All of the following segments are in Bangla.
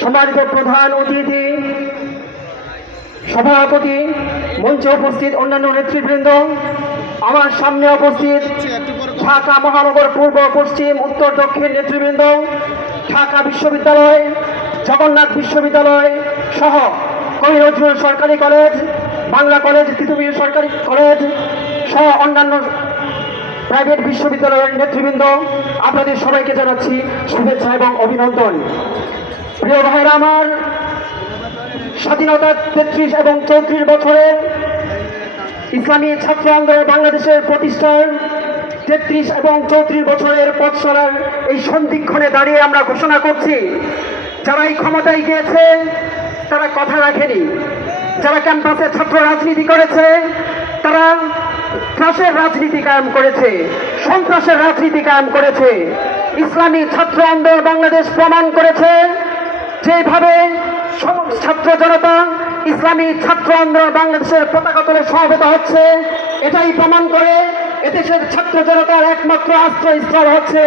সম্মানিত প্রধান অতিথি, সভাপতি, মঞ্চে উপস্থিত অন্যান্য নেতৃবৃন্দ, আমার সামনে উপস্থিত ঢাকা মহানগর পূর্ব, পশ্চিম, উত্তর, দক্ষিণ নেতৃবৃন্দ, ঢাকা বিশ্ববিদ্যালয়, জগন্নাথ বিশ্ববিদ্যালয় সহ কবি নজরুল সরকারি কলেজ, বাংলা কলেজ, তিতুমির সরকারি কলেজ সহ অন্যান্য প্রাইভেট বিশ্ববিদ্যালয়ের নেতৃবৃন্দ, আপনাদের সবাইকে জানাচ্ছি শুভেচ্ছা এবং অভিনন্দন। প্রিয় ভাইরা আমার, স্বাধীনতার 33 এবং 34 বছরের ইসলামী ছাত্র আন্দোলন বাংলাদেশের প্রতিষ্ঠার 33 এবং 34 বছরের পথ চলার এই সন্ধিক্ষণে দাঁড়িয়ে আমরা ঘোষণা করছি, যারা এই ক্ষমতায় গিয়েছে তারা কথা রাখেনি। যারা ক্যাম্পাসে ছাত্র রাজনীতি করেছে তারা ত্রাসের রাজনীতি কায়েম করেছে, সন্ত্রাসের রাজনীতি কায়েম করেছে। ইসলামী ছাত্র আন্দোলন বাংলাদেশ প্রমাণ করেছে যেভাবে ছাত্র জনতা ইসলামী ছাত্র আন্দোলন বাংলাদেশের পতাকা তলে সমবেত হচ্ছে, এটাই প্রমাণ করে এদেশের ছাত্র জনতার একমাত্র আশ্রয়স্থল হচ্ছে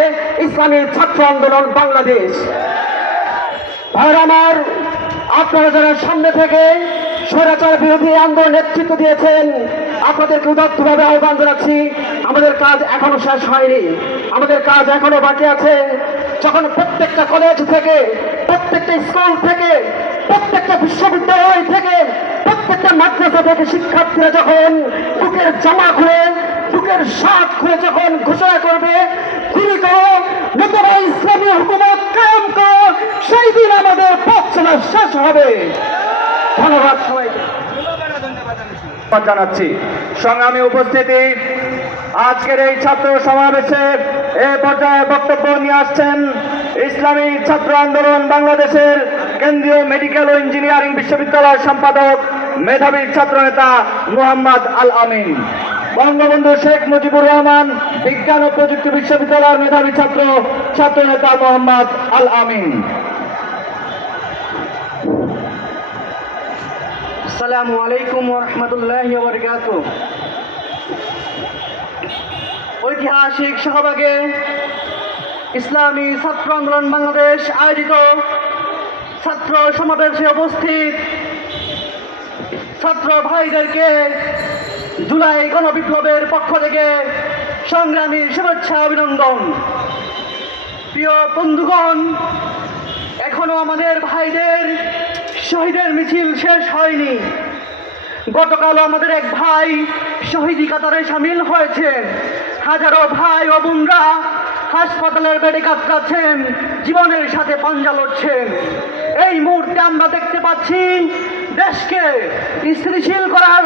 ইসলামী ছাত্র আন্দোলন বাংলাদেশ। আর আমার, আপনারা যারা সামনে থেকে স্বৈরাচার বিরোধী আন্দোলন নেতৃত্ব দিয়েছেন, আপনাদেরকে উদাত্তভাবে আহ্বান জানাচ্ছি, আমাদের কাজ এখনো শেষ হয়নি, আমাদের কাজ এখনো বাকি আছে। যখন প্রত্যেকটা কলেজ থেকে, প্রত্যেকটা স্কুল থেকে, প্রত্যেকটা বিশ্ববিদ্যালয় থেকে, প্রত্যেকটা মাদ্রাসা থেকে শিক্ষার্থীরা যখন বুকের জামা খুলে, বুকের শার্ট খুলে যখন ঘোষণা করবে গুলি করো নতুবা ইসলামী হুকুমত কায়েম করো, সেই দিন আমাদের পথ চলা শেষ হবে। ধন্যবাদ সবাইকে জানাচ্ছি। সংগ্রামী উপস্থিতি, আজকের এই ছাত্র সমাবেশে এ পর্যায়ে বক্তব্য নিয়ে আসছেন ইসলামী ছাত্র আন্দোলন বাংলাদেশের কেন্দ্রীয় মেডিকেল ও ইঞ্জিনিয়ারিং বিশ্ববিদ্যালয়ের সম্পাদক, মেধাবী ছাত্রনেতা মোহাম্মদ আল আমিন। বঙ্গবন্ধু শেখ মুজিবুর রহমান বিজ্ঞান ও প্রযুক্তি বিশ্ববিদ্যালয়ের মেধাবী ছাত্রনেতা মোহাম্মদ আল আমিন। আসসালামু আলাইকুম ওয়া রাহমাতুল্লাহি ওয়া বারাকাতুহু। ঐতিহাসিক শাহবাগে ইসলামী ছাত্র আন্দোলন বাংলাদেশ আয়োজিত ছাত্র সমাবেশে উপস্থিত ছাত্র ভাইদেরকে জুলাই গণবিপ্লবের পক্ষ থেকে সংগ্রামী শুভেচ্ছা অভিনন্দন। প্রিয় বন্ধুগণ, এখনো আমাদের ভাইদের শহীদের মিছিল শেষ হয়নি। গতকাল আমাদের এক ভাই শহীদি কাতারে সামিল হয়েছেন। হাজারো ভাই ও বোনরা হাসপাতালের বেডে কাতরাচ্ছেন, জীবনের সাথে পাঞ্জা লড়ছেন। এই মুহূর্তে আমরা দেখতে পাচ্ছি দেশকে স্থিতিশীল করার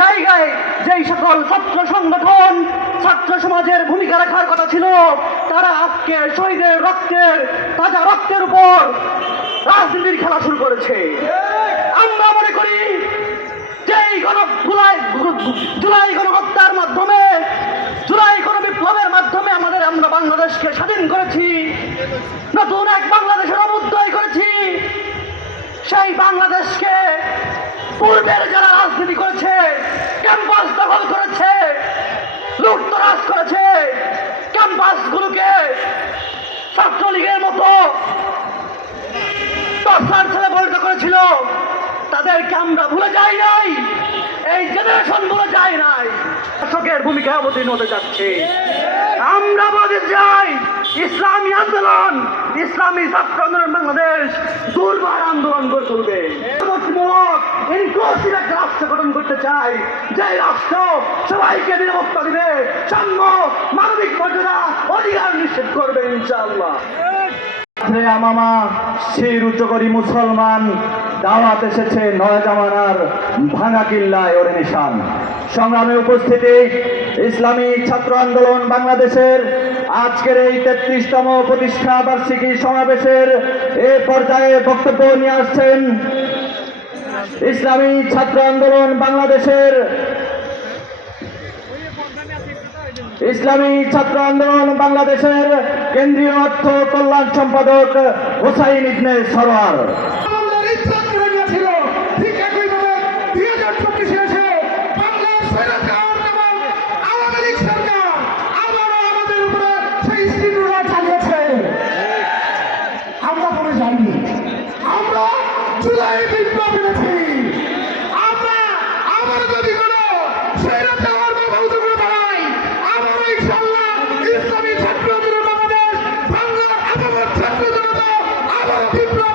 জায়গায় যেই সকল ছাত্র সংগঠন, ছাত্র সমাজের ভূমিকা রাখার কথা ছিল, তারা আজকে শহীদের রক্তের, তাজা রক্তের উপর রাজনীতির খেলা শুরু করেছে। আমরা মনে করি যে জুলাই গণহত্যার মাধ্যমে, জুলাই গণবিপ্লবের মাধ্যমে আমরা বাংলাদেশকে স্বাধীন করেছি, নতুন এক বাংলাদেশের অভ্যুদয় করেছি। সেই বাংলাদেশকে পূর্বের যারা রাজনীতি করেছে, ক্যাম্পাস দখল করেছে, লুটতরাজ করেছে, ক্যাম্পাসগুলোকে ছাত্রলীগের মতো টর্চার ছেলে পরিণত করেছিল, তাদেরকে আমরা ভুলে যাই নাই, এই জেনারেশন ভুলে যায় নাই। শাসকের ভূমিকা অবতীর্ণ হতে যাচ্ছে। আমরা বলতে চাই ইসলামী আন্দোলন, ইসলামী ছাত্র আন্দোলন বাংলাদেশ দুর্বার আন্দোলন গড়ে তুলবে। ইনক্লুসিভ একটা রাষ্ট্র গঠন করতে চাই, যে রাষ্ট্র সবাইকে নিরাপত্তা দিবে, সাম্য, মানবিক মর্যাদা, অধিকার নিশ্চিত করবে ইনশাআল্লাহ। আমামা শির উচ্চ করি মুসলমান, দাওয়াত এসেছে নয়া জামানার ভাঙা কিল্লায় ওর নিশান। সংগ্রামে উপস্থিতি, ইসলামী ছাত্র আন্দোলন বাংলাদেশের আজকের এই 33তম প্রতিষ্ঠা বার্ষিকী সমাবেশের এ পর্যায়ে বক্তব্য নিয়ে আসছেন ইসলামী ছাত্র আন্দোলন বাংলাদেশের কেন্দ্রীয় অর্থ কল্যাণ সম্পাদক হোসাইন ইবনে সরওয়ার। জুলাই বিপ্লব এনেছি। আমরা আবার যদি কোনো স্বৈরাচার ভাবুক বাড়াই, আবারও ইনশাআল্লাহ ইসলামী ছাত্র আন্দোলন বাংলাদেশ বাংলার আপামর ছাত্র জনতা আবারও বিপ্লব